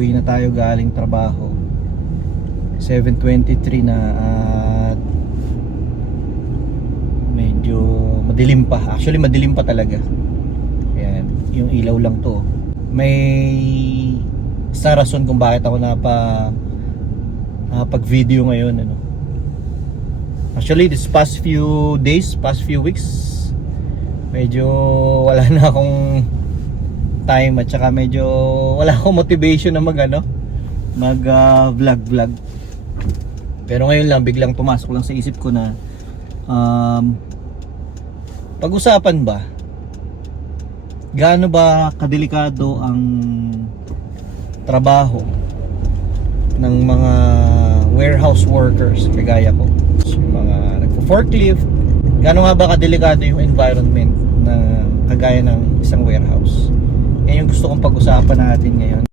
Pauwi na tayo galing trabaho. 7:23 na at medyo madilim pa. Actually madilim pa talaga. Ayan, yung ilaw lang to. May isa rason kung bakit ako nakapag-video ngayon, ano. Actually this past few days, past few weeks, medyo wala na akong time at saka medyo wala akong motivation na vlog. Pero ngayon lang biglang pumasok lang sa isip ko na pag-usapan ba gaano ba kadelikado ang trabaho ng mga warehouse workers kagaya ko, yung mga nagfo-forklift, gaano nga ba kadelikado yung environment na kagaya ng isang warehouse. Yan yung gusto kong pag-usapan natin ngayon.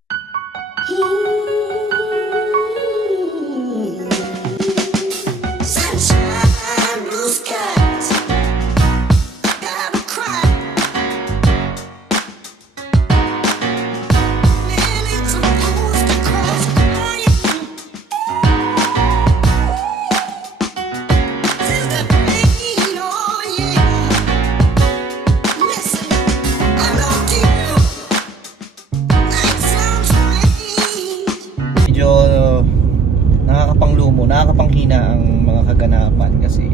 Nakakapanghina ang mga kaganapan kasi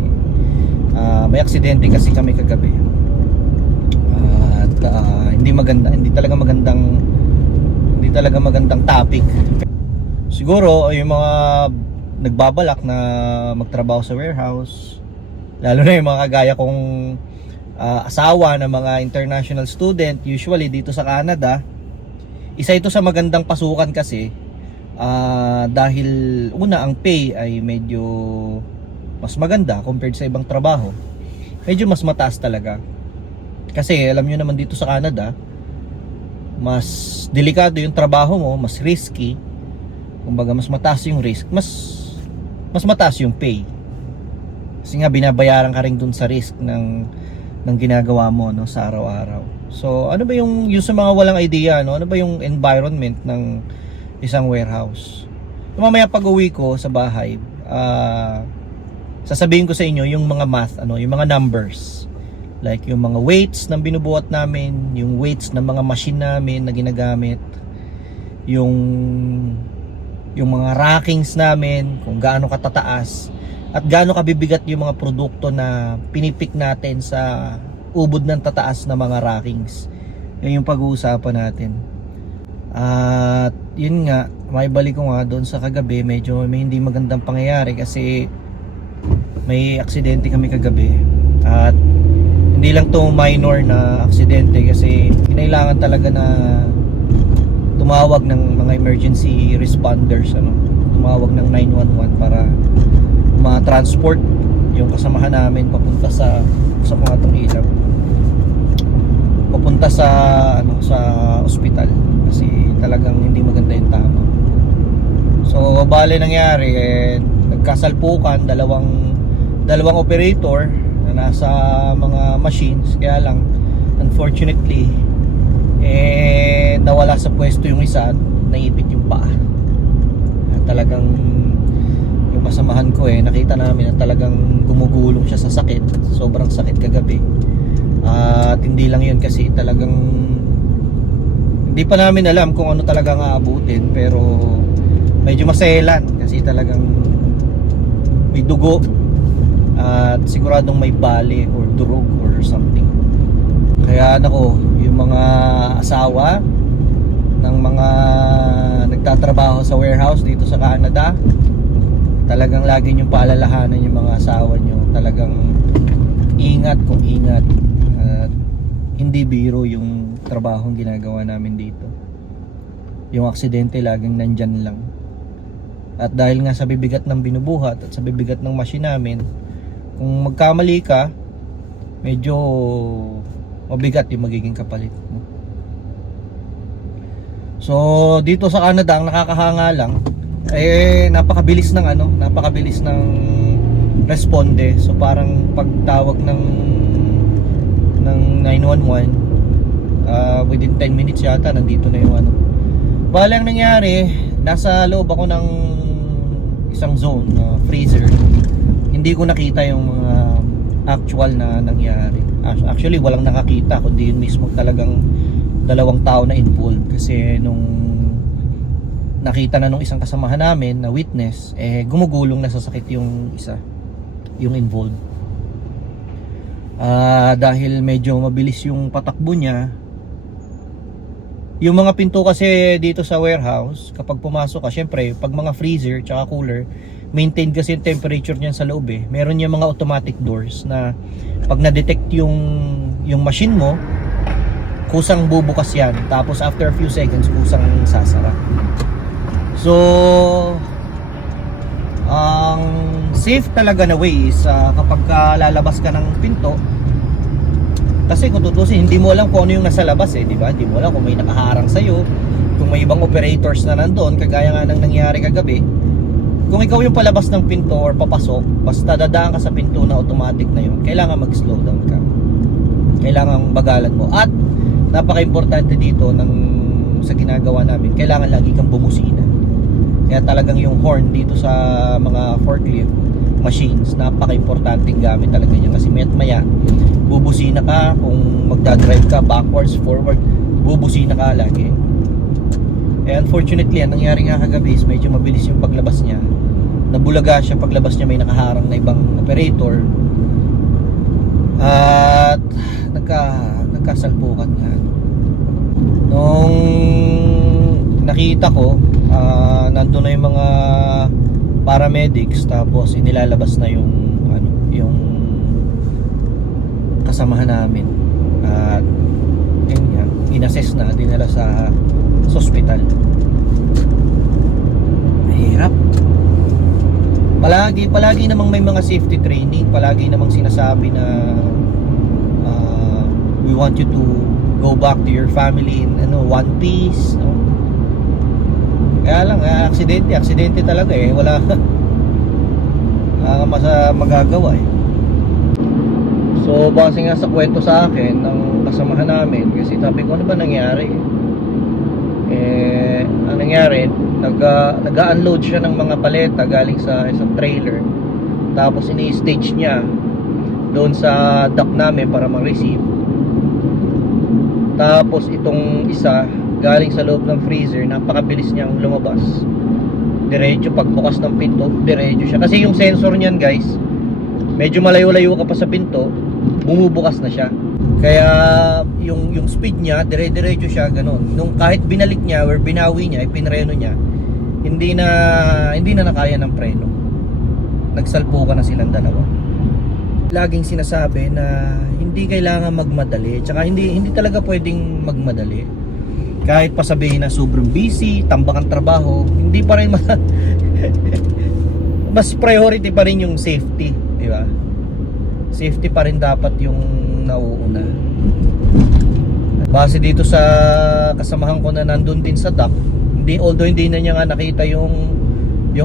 may aksidente kasi kami kagabi at hindi talaga magandang topic. Siguro yung mga nagbabalak na magtrabaho sa warehouse, lalo na yung mga kagaya kong asawa ng mga international student, usually dito sa Canada, isa ito sa magandang pasukan kasi dahil una ang pay ay medyo mas maganda compared sa ibang trabaho. Medyo mas mataas talaga. Kasi alam nyo naman dito sa Canada, mas delikado yung trabaho mo, mas risky. Kumbaga mas mataas yung risk, mas mataas yung pay. Kasi nga binabayaran ka rin dun sa risk ng ginagawa mo, no, sa araw-araw. So ano ba yung sa mga walang idea, no? Ano ba yung environment ng isang warehouse? Mamaya pag-uwi ko sa bahay, sasabihin ko sa inyo yung mga math, yung mga numbers. Like yung mga weights na binubuhat namin, yung weights ng mga machine namin na ginagamit, yung mga rackings namin, kung gaano katataas at gaano kabibigat yung mga produkto na pinipik natin sa ubod ng tataas na mga rackings. Yun yung pag-uusapan natin. At yun nga, may balik ko nga doon sa kagabi, medyo may hindi magandang pangyayari kasi may aksidente kami kagabi. At hindi lang to minor na aksidente kasi kinailangan talaga na tumawag ng mga emergency responders, tumawag ng 911 para ma-transport yung kasamahan namin papunta sa mga itong ilaw, papunta sa ospital kasi talagang hindi maganda yung tama. So bale nangyari, nagkasalpukan dalawang operator na nasa mga machines, kaya lang unfortunately nawala sa pwesto yung isa, naipit yung paa. Talagang yung kasamahan ko nakita namin na talagang gumugulong siya sa sakit, sobrang sakit kagabi. At hindi lang yun kasi talagang hindi pa namin alam kung ano talagang aabutin, pero medyo maselan kasi talagang may dugo at siguradong may bali or durog or something. Kaya nako, yung mga asawa ng mga nagtatrabaho sa warehouse dito sa Canada, talagang lagi niyong paalalahanan yung mga asawa niyo, talagang ingat kung ingat. At hindi biro yung trabahong ginagawa namin dito. Yung aksidente laging nandyan lang. At dahil nga sa bibigat ng binubuhat at sa bibigat ng machine namin, kung magkamali ka, medyo mabigat yung magiging kapalit mo. So dito sa Canada, ang nakakahanga lang napakabilis ng responde. So parang pagtawag ng 911, within 10 minutes yata nandito na yung Bale, ang nangyari, nasa loob ako ng isang zone na freezer. Hindi ko nakita yung mga actual na nangyari. Actually, walang nakakita kundi yun mismo talagang dalawang tao na involved. Kasi nung nakita na nung isang kasamahan namin na witness, gumugulong na sasakit yung isa, yung involved. Dahil medyo mabilis yung patakbo niya. Yung mga pinto kasi dito sa warehouse, kapag pumasok ka, syempre, pag mga freezer tsaka cooler, maintain kasi yung temperature niyan sa loob eh. Meron yung mga automatic doors na pag na-detect yung machine mo, kusang bubukas yan. Tapos after a few seconds, kusang sasara. So, ang safe talaga na way is kapag lalabas ka ng pinto, kasi kung tutusin, hindi mo alam kung ano yung nasa labas eh, di ba? Hindi mo alam kung may nakaharang sa'yo, kung may ibang operators na nandoon, kagaya nga ng nangyari kagabi. Kung ikaw yung palabas ng pinto or papasok, basta dadaan ka sa pinto na automatic na yun, kailangan mag-slow down ka. Kailangan bagalan mo. At napaka-importante dito sa ginagawa namin, kailangan lagi kang bumusina. Kaya talagang yung horn dito sa mga forklift machines, napaka-importanting gamit talaga niya. Kasi maya bubusina ka, kung magdadrive ka backwards, forward, bubusina ka lagi. Unfortunately, ang nangyari nga kagabi is medyo mabilis yung paglabas niya. Nabulaga siya paglabas niya, may nakaharang na ibang operator. At nagkasalpukan nga. Nung nakita ko, nandun na yung mga paramedics, tapos inilalabas na yung kasamahan namin. At yun nga, inassess na, dinala sa hospital. Mahirap. Palagi namang may mga safety training, palagi namang sinasabi na we want you to go back to your family in one piece, no? Kaya lang, aksidente talaga eh, wala magagawa eh. So base nga sa kwento sa akin ng kasamahan namin, kasi sabi ko, ano ba nangyari? Ang nangyari, nag-unload siya ng mga paleta galing sa isang trailer, tapos ini-stage niya doon sa dock namin para ma-receive. Tapos itong isa galing sa loob ng freezer, napakabilis niyang lumabas. Diretso pagbukas ng pinto, diretso siya. Kasi yung sensor niyan, guys, medyo malayo-layo ka pa sa pinto, bumubukas na siya. Kaya yung speed niya, dire-diretso siya, ganun. Nung kahit binalik niya or binawi niya, pinreno niya, hindi na nakaya ng preno. Nagsalpukan na silang dalawa. Laging sinasabi na hindi kailangan magmadali, tsaka hindi talaga pwedeng magmadali. Kahit pa sabihin na sobrang busy, tambak ang trabaho, hindi pa rin mas priority pa rin yung safety, di ba? Safety pa rin dapat yung nauuna. Base dito sa kasamahan ko na nandun din sa dock, although hindi na niya nga nakita yung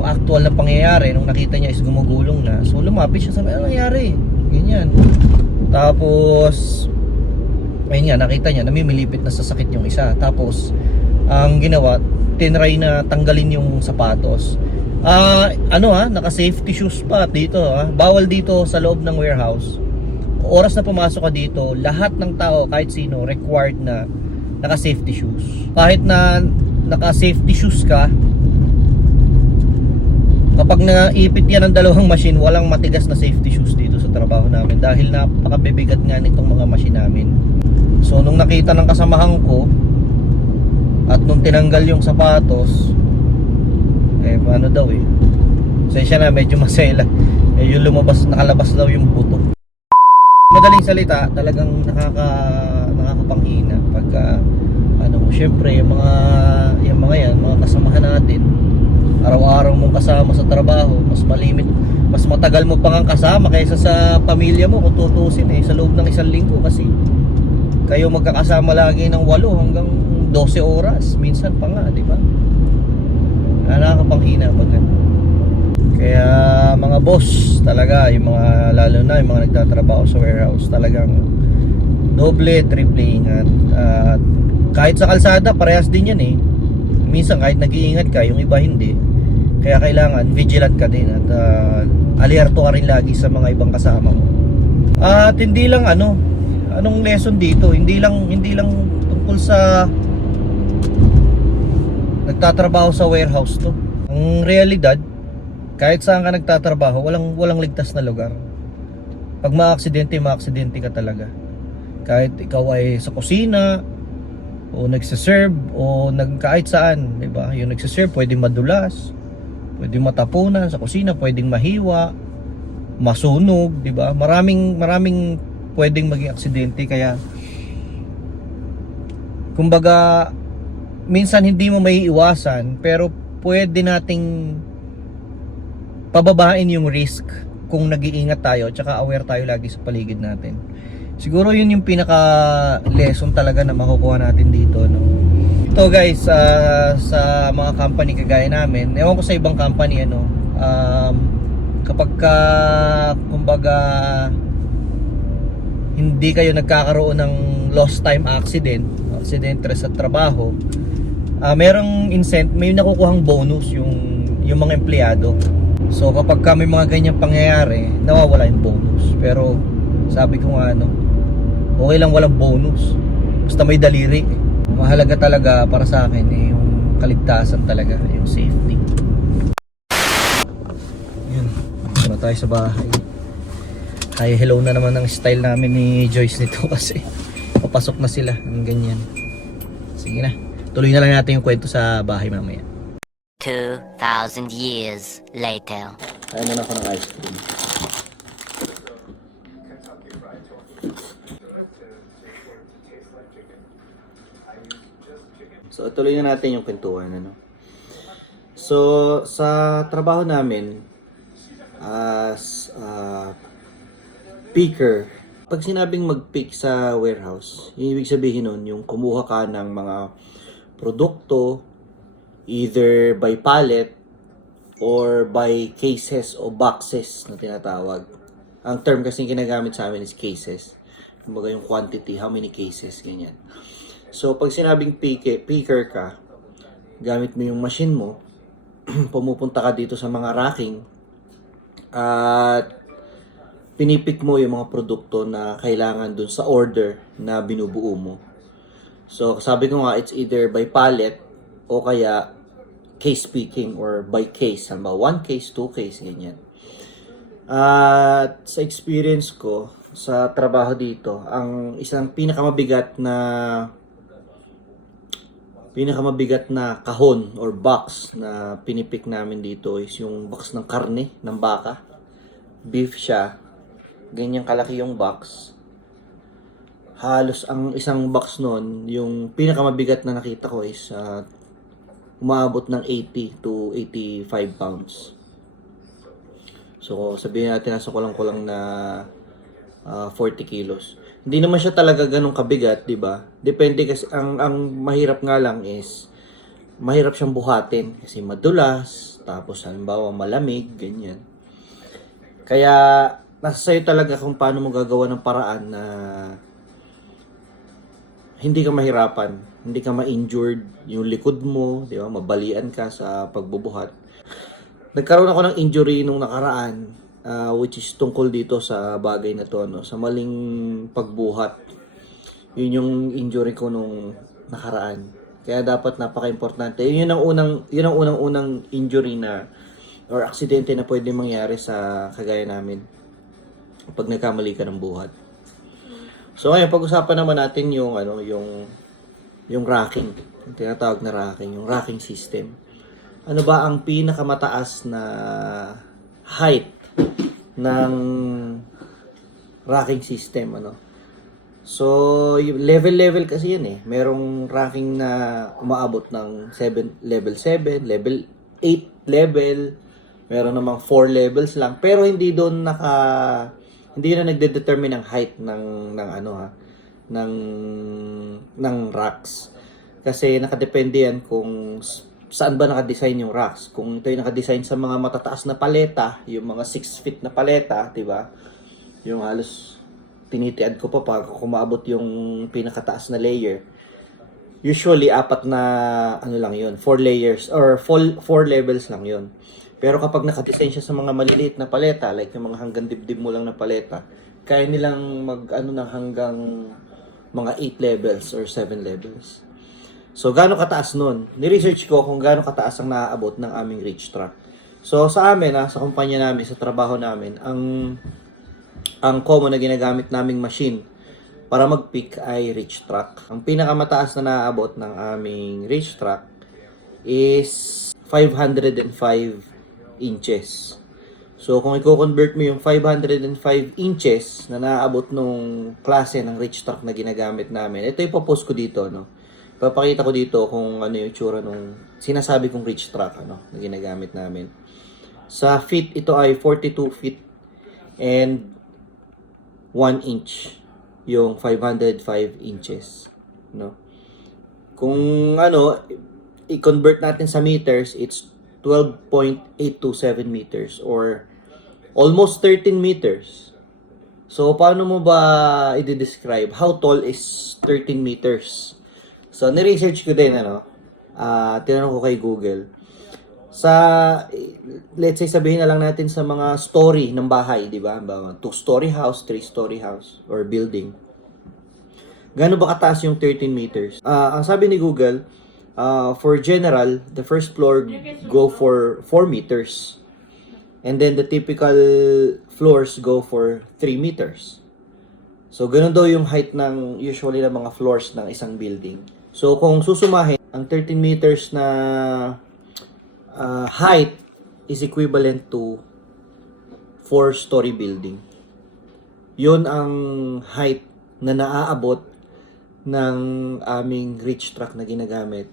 actual na pangyayari, nung nakita niya is gumugulong na. So lumapit siya, sabi, ano nangyari? Ganyan. Tapos ayun nga, nakita niya namimilipit na sa sakit yung isa. Tapos ang ginawa, tinry na tanggalin yung sapatos. Naka safety shoes pa dito, bawal dito sa loob ng warehouse. Oras na pumasok ka dito, lahat ng tao, kahit sino, required na naka safety shoes. Kahit na naka safety shoes ka, kapag naipit yan ng dalawang machine, walang matigas na safety shoes dito sa trabaho namin, dahil napakabibigat nga nitong mga machine namin. So nung nakita ng kasamahan ko, at nung tinanggal yung sapatos, paano daw eh, sensya na, medyo masela, yung nakalabas daw yung buto. Madaling salita, talagang nakakapanghina pagka syempre yung mga kasamahan natin, araw-araw mong kasama sa trabaho, mas matagal mo pang kasama kaysa sa pamilya mo kung tutusin sa loob ng isang linggo, kasi kayo magkakasama lagi ng 8 hanggang 12 oras, minsan pa nga, di ba? Nakakapanghina pag ganun. Kaya mga boss talaga, lalo na yung mga nagtatrabaho sa warehouse, talagang doble, triple ingat. Kahit sa kalsada, parehas din yan minsan kahit nag-iingat ka, yung iba hindi. Kaya kailangan vigilant ka din at alerto ka rin lagi sa mga ibang kasama mo. At hindi lang anong lesson dito, hindi lang tungkol sa nagtatrabaho sa warehouse to. Ang realidad, kahit saan ka nagtatrabaho, walang ligtas na lugar. Pag maaksidente ka talaga. Kahit ikaw ay sa kusina o nagse-serve o kahit saan, 'di ba? Yung nagse-serve pwedeng madulas, pwedeng matapunan sa kusina, pwedeng mahiwa, masunog, 'di ba? Maraming pwedeng maging aksidente, kaya kumbaga minsan hindi mo maiiwasan, pero pwede nating pababain yung risk kung nag-iingat tayo at aware tayo lagi sa paligid natin. Siguro yun yung pinaka lesson talaga na makukuha natin dito, no? Ito guys, sa mga company kagaya namin, ewan ko sa ibang company, kapag kumbaga hindi kayo nagkakaroon ng lost time accident sa trabaho, may nakukuhang bonus yung mga empleyado. So kapag may mga ganyang pangyayari, nawawala yung bonus. Pero sabi ko nga, okay lang walang bonus, basta may daliri. Mahalaga talaga para sa akin yung kaligtasan talaga, yung safety. Yun, na tayo sa bahay. Hi, hello na naman ang style namin ni Joyce nito kasi papasok na sila ng ganyan. Sige na, tuloy na lang natin yung kwento sa bahay mamaya. 2,000 years later. Ayaw na ako ng ice cream. So tuloy na natin yung kwentuhan, So sa trabaho namin as picker, pag sinabing mag-pick sa warehouse, yung ibig sabihin nun, yung kumuha ka ng mga produkto either by pallet or by cases o boxes na tinatawag. Ang term kasi ginagamit sa amin is cases. Kumbaga yung quantity, how many cases, ganyan. So pag sinabing picker ka, gamit mo yung machine mo, pumupunta ka dito sa mga racking at pinipick mo yung mga produkto na kailangan dun sa order na binubuo mo. So sabi ko nga, it's either by pallet o kaya case picking or by case. Halimbawa, 1 case, 2 case, ganyan. At sa experience ko sa trabaho dito, ang isang pinakamabigat na kahon or box na pinipick namin dito is yung box ng karne ng baka. Beef siya. Ganyan kalaki yung box. Halos ang isang box nun, yung pinakamabigat na nakita ko is umaabot ng 80 to 85 pounds. So sabihin natin nasa kulang-kulang na 40 kilos. Hindi naman siya talaga ganun kabigat, 'di ba? Depende kasi ang mahirap nga lang is mahirap siyang buhatin kasi madulas, tapos halimbawa malamig, ganyan. Kaya nasa sa'yo talaga kung paano mo gagawa ng paraan na hindi ka mahirapan, hindi ka ma-injured yung likod mo, di ba? Mabalian ka sa pagbubuhat. Nagkaroon ako ng injury nung nakaraan, which is tungkol dito sa bagay na to, sa maling pagbuhat. Yun yung injury ko nung nakaraan. Kaya dapat napaka-importante. Yun ang unang injury na or aksidente na pwede mangyari sa kagaya namin pag nagkamali ka ng buhat. So ngayon, pag-usapan naman natin yung racking. Yung tinatawag na racking, yung racking system. Ano ba ang pinakamataas na height ng racking system, So, level kasi yan Merong racking na umaabot ng level 7, level 8 level. Meron namang 4 levels lang. Pero hindi na nagde-determine ang height ng racks. Kasi nakadepende yan kung saan ba nakadesign yung racks. Kung ito yung nakadesign sa mga matataas na paleta, yung mga 6 feet na paleta, diba? Yung halos tinitiad ko pa pag kumaabot yung pinakataas na layer. usually apat na ano lang 'yon, 4 layers or 4 levels lang 'yon. Pero kapag nakadesign siya sa mga maliliit na paleta, like yung mga hanggang dibdib mo lang na paleta, kaya nilang mag-ano ng hanggang mga 8 levels or 7 levels. So, gaano kataas nun? Ni-research ko kung gaano kataas ang naaabot ng aming reach track. So, sa amin, sa kumpanya namin, sa trabaho namin, ang common na ginagamit naming machine para mag-pick ay reach track. Ang pinakamataas na naaabot ng aming reach track is 505 inches. So, kung i-convert mo yung 505 inches na naaabot nung klase ng reach track na ginagamit namin, ito ipopost ko dito, no? Papakita ko dito kung ano yung itsura nung sinasabi kong reach track, ano, na ginagamit namin. Sa feet, ito ay 42 feet and 1 inch yung 505 inches, no? Kung ano, i-convert natin sa meters, it's 12.827 meters or almost 13 meters. So, paano mo ba i-describe how tall is 13 meters? So, ni-research ko din, tinanong ko kay Google. Let's say, sabihin na lang natin sa mga story ng bahay, di ba? 2-story house, 3-story house, or building. Gaano ba kataas yung 13 meters? Ang sabi ni Google, for general, the first floor go for 4 meters. And then the typical floors go for 3 meters. So, ganun daw yung height ng usually ng mga floors ng isang building. So, kung susumahin, ang 13 meters na height is equivalent to 4-story building. Yun ang height na naaabot ng aming reach track na ginagamit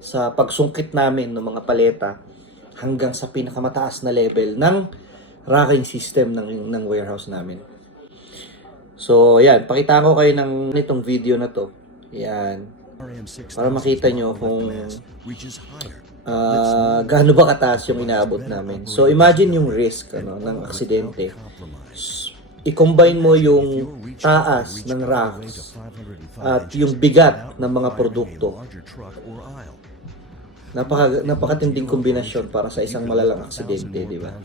sa pagsungkit namin ng mga paleta hanggang sa pinakamataas na level ng racking system ng warehouse namin. So, yan. Pakita ko kayo ng nitong video na to. Yan. Para makita nyo kung gaano ba kataas yung inaabot namin. So, imagine yung risk ng aksidente. I-combine mo yung taas ng racks at yung bigat ng mga produkto. Napakatinding kombinasyon para sa isang malalang aksidente, di ba?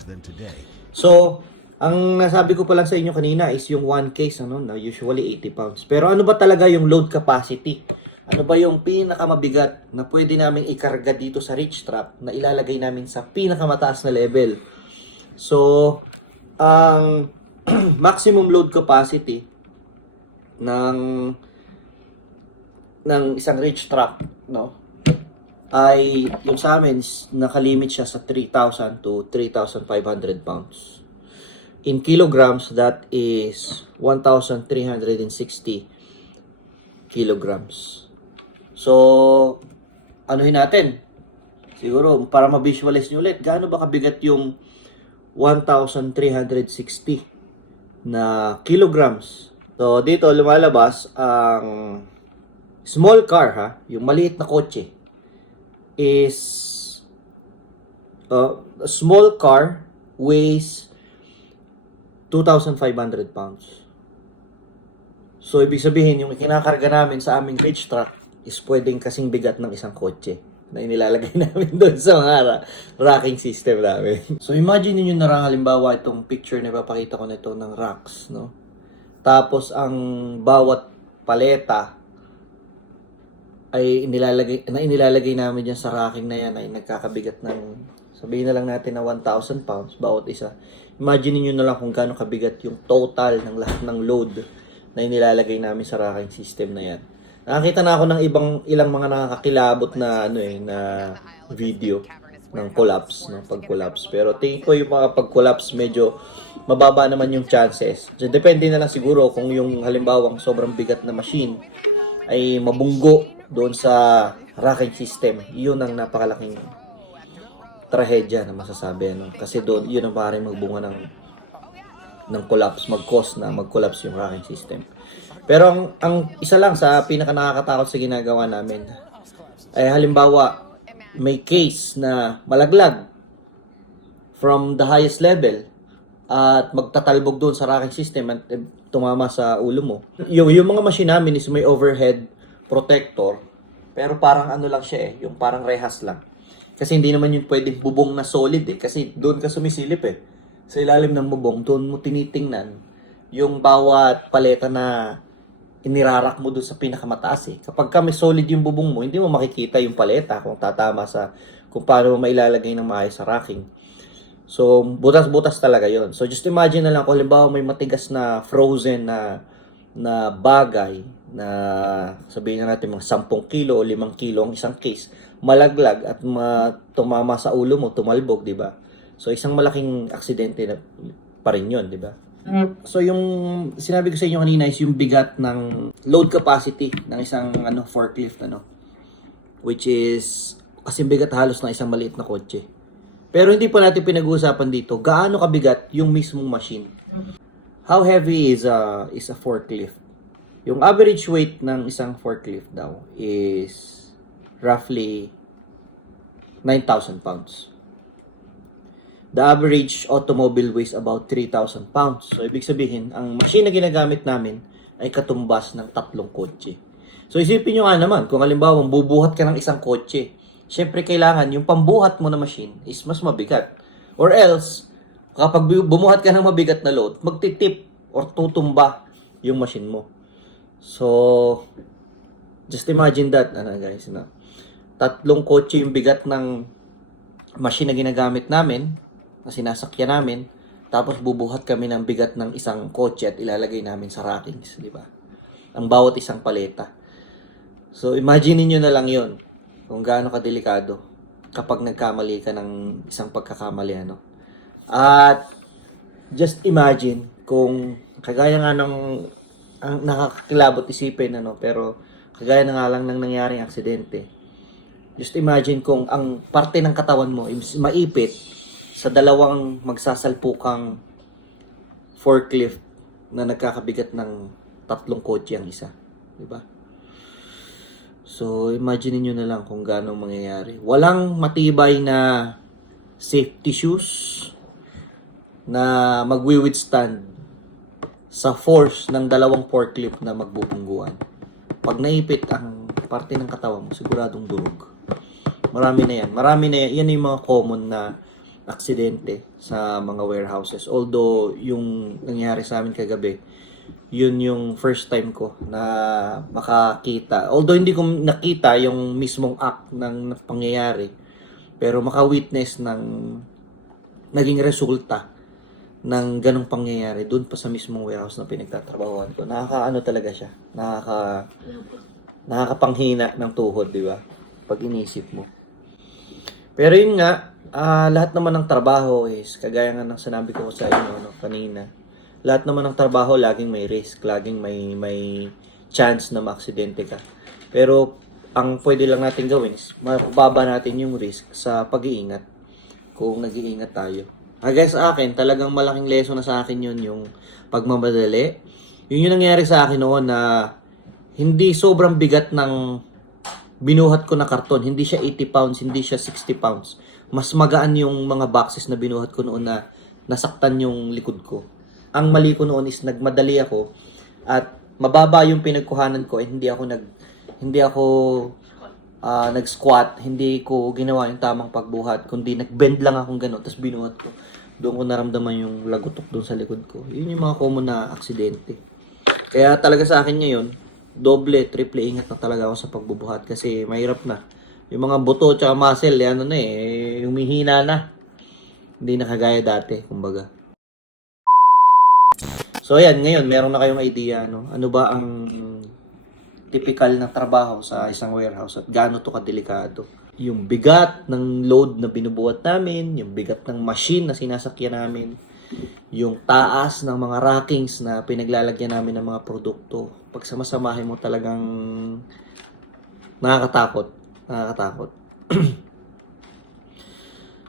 So, ang nasabi ko pa lang sa inyo kanina is yung one case, na usually 80 pounds. Pero ano ba talaga yung load capacity? Ano ba yung pinakamabigat na pwede namin ikarga dito sa reach track na ilalagay namin sa pinakamataas na level? So, ang maximum load capacity ng isang reach track, ay yung sa amin nakalimit siya sa 3,000 to 3,500 pounds. In kilograms, that is 1,360 kilograms. So, anuhin natin. Siguro, para ma-visualize nyo ulit, gaano ba kabigat yung 1,360 na kilograms? So, dito lumalabas ang small car, yung maliit na kotse, is a small car weighs 2,500 pounds. So, ibig sabihin, yung kinakarga namin sa aming reach truck is pwedeng kasing bigat ng isang kotse na inilalagay namin doon sa mga racking system namin. So, imagine niyo na lang halimbawa itong picture na ipapakita ko nito ng racks, Tapos, ang bawat paleta ay inilalagay namin dyan sa racking na yan ay nagkakabigat ng, sabihin na lang natin na 1,000 pounds bawat isa. Imagine niyo na lang kung gaano kabigat yung total ng lahat ng load na inilalagay namin sa racking system na yan. Nakakita na ako ng ilang mga nakakakilabot na na video ng collapse, pag-collapse. Pero tingin ko yung mga pag-collapse medyo mababa naman yung chances. So, depende na lang siguro kung yung halimbawang sobrang bigat na machine ay mabunggo doon sa racking system. Yun ang napakalaking trahedya na masasabi, kasi doon yun ang maaaring magbunga ng collapse, mag-cause na mag-collapse yung racking system. Pero ang isa lang sa pinaka nakakatakot sa ginagawa namin ay halimbawa may case na malaglag from the highest level at magtatalbog doon sa racking system at tumama sa ulo mo. Yung mga machine namin is may overhead protector Pero parang ano lang siya eh, yung parang rehas lang. Kasi hindi naman yung pwedeng bubong na solid eh. Kasi doon ka sumisilip eh. Sa ilalim ng bubong, doon mo tinitingnan yung bawat paleta na inirarak mo doon sa pinakamataas eh. Kapag ka may solid yung bubong mo, hindi mo makikita yung paleta kung tatama sa kung paano mo mailalagay ng maayos sa racking. So, butas-butas talaga yon. So, just imagine na lang kung halimbawa may matigas na frozen na bagay na sabihin na natin mga 10 kilo o 5 kilo ang isang case, malaglag at tumama sa ulo mo, tumalbog, di ba? So, isang malaking aksidente na pa rin yun, di ba? So, yung sinabi ko sa inyo kanina is yung bigat ng load capacity ng isang forklift, which is kasi bigat halos ng isang maliit na kotse. Pero hindi pa natin pinag-uusapan dito gaano kabigat yung mismong machine. How heavy is a forklift? Yung average weight ng isang forklift daw is roughly 9,000 pounds. The average automobile weighs about 3,000 pounds. So, ibig sabihin, ang machine na ginagamit namin ay katumbas ng 3 kotse. So, isipin nyo nga naman, kung halimbawa, bubuhat ka ng isang kotse, syempre kailangan yung pambuhat mo na machine is mas mabigat. Or else, kapag bumuhat ka ng mabigat na load, magtitip or tutumba yung machine mo. So, just imagine that, guys, 3 kotse yung bigat ng machine na ginagamit namin, na sinasakyan namin, tapos bubuhat kami ng bigat ng isang kotse at ilalagay namin sa rackings, di ba? Ang bawat isang paleta. So, imagine niyo na lang yon kung gaano kadelikado kapag nagkamali ka ng isang pagkakamali, At, just imagine kung kagaya nga ng ang nakakakilabot isipin, pero kagaya na nga lang ng nangyaring aksidente. Just imagine kung ang parte ng katawan mo is maipit sa dalawang magsasalpukang forklift na nagkakabigat ng 3 kotse ang isa. Diba? So, imagine niyo na lang kung gaano mangyayari. Walang matibay na safety shoes na magwi-withstand sa force ng 2 forklift na magbubungguan. Pag naipit ang parte ng katawan mo, siguradong durog. Marami na yan. Yan yung mga common na aksidente sa mga warehouses. Although, yung nangyari sa amin kagabi, yun yung first time ko na makakita. Although, hindi ko nakita yung mismong act ng pangyayari, pero maka-witness ng naging resulta ng ganong pangyayari doon pa sa mismong warehouse na pinagtatrabahuan ko. Nakakaano talaga siya. Nakakapanghina ng tuhod, di ba? Pag inisip mo. Pero yun nga, lahat naman ng trabaho is, kagaya nga ng sinabi ko sa inyo kanina, lahat naman ng trabaho laging may risk, laging may chance na maaksidente ka. Pero ang pwede lang natin gawin is mababa natin yung risk sa pag-iingat kung nag-iingat tayo. Guys, sa akin, talagang malaking lesson na sa akin yun, yung pagmamadali. Yun yung nangyari sa akin noon na hindi sobrang bigat ng binuhat ko na karton. Hindi siya 80 pounds, hindi siya 60 pounds. Mas magaan yung mga boxes na binuhat ko noon na nasaktan yung likod ko. Ang mali ko noon is nagmadali ako at mababa yung pinagkuhanan ko at hindi ako nag-squat, hindi ko ginawa yung tamang pagbuhat, kundi nag-bend lang akong gano'n, tapos binuhat ko. Doon ko naramdaman yung lagutok doon sa likod ko. Yun yung mga common na aksidente. Kaya talaga sa akin ngayon, doble, triple ingat na talaga ako sa pagbubuhat kasi mahirap na. Yung mga buto at muscle, humihina na. Hindi na kagaya dati, kumbaga. So ayan, ngayon meron na kayong idea, ano ba ang typical na trabaho sa isang warehouse at gaano to kadelikado. Yung bigat ng load na binubuhat namin, yung bigat ng machine na sinasakyan namin, yung taas ng mga rackings na pinaglalagyan namin ng mga produkto. Pag samasamahin mo talagang nakakatakot.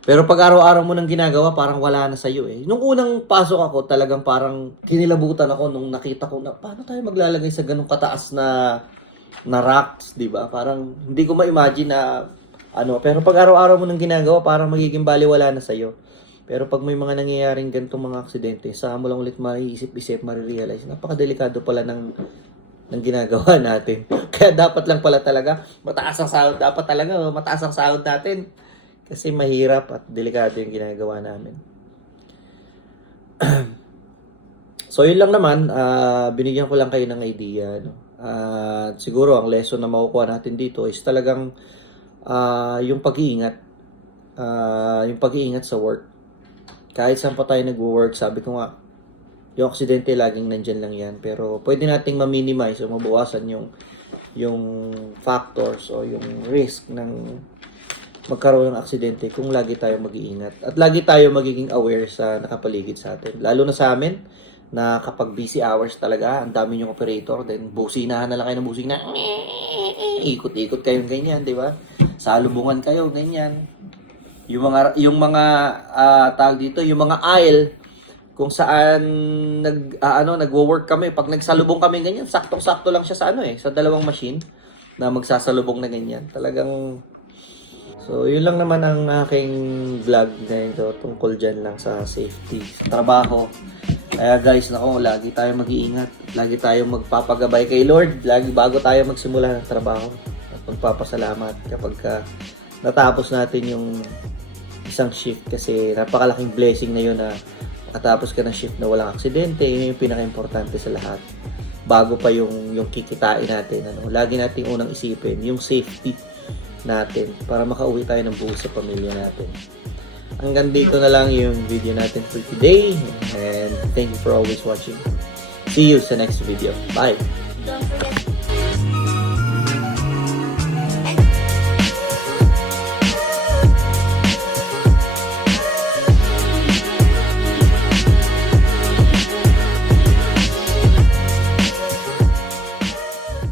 Pero pag araw-araw mo nang ginagawa, parang wala na sa'yo eh. Nung unang pasok ako, talagang parang kinilabutan ako nung nakita ko na paano tayo maglalagay sa ganung kataas na racks, di ba? Parang hindi ko ma-imagine na pero pag araw-araw mo nang ginagawa, parang magiging baliwala na sa'yo. Pero pag may mga nangyayaring ganitong mga aksidente, saka mo lang ulit maiisip-isip, marirealize, napakadelikado pala ng ng ginagawa natin. Kaya dapat lang pala talaga, mataas ang sahod. Dapat talaga, mataas ang sahod natin. Kasi mahirap at delikado yung ginagawa namin. So, yun lang naman. Binigyan ko lang kayo ng idea. No? Siguro, ang lesson na makukuha natin dito is talagang yung pag-iingat. Yung pag-iingat sa work. Kahit saan pa tayo nag-work, sabi ko nga, yung aksidente laging nandyan lang yan. Pero pwede nating ma-minimize o mabawasan yung factors o yung risk ng magkaroon ng aksidente kung lagi tayo mag-iingat. At lagi tayo magiging aware sa nakapaligid sa atin. Lalo na sa amin, na kapag busy hours talaga, ang dami yung operator, then businahan na lang kayo ng busina. Ikot-ikot kayong ganyan, di ba? Salubungan kayo, ganyan. Yung mga tawag dito, yung mga aisle, kung saan nagwo-work kami, pag nagsalubong kami ganyan, saktong-sakto lang siya sa dalawang machine na magsasalubong na ganyan. Talagang so, yun lang naman ang aking vlog na ito tungkol dyan lang sa safety sa trabaho. Kaya guys, nako, lagi tayo mag-iingat. Lagi tayo magpapagabay kay Lord. Lagi bago tayo magsimula ng trabaho. At magpapasalamat kapag natapos natin yung isang shift kasi napakalaking blessing na yun na makatapos ka ng shift na walang aksidente. Yun yung pinaka-importante sa lahat. Bago pa yung kikitain natin. Lagi nating unang isipin yung safety natin para makauwi tayo ng buo sa pamilya natin. Hanggang dito na lang yung video natin for today. And thank you for always watching. See you sa next video. Bye!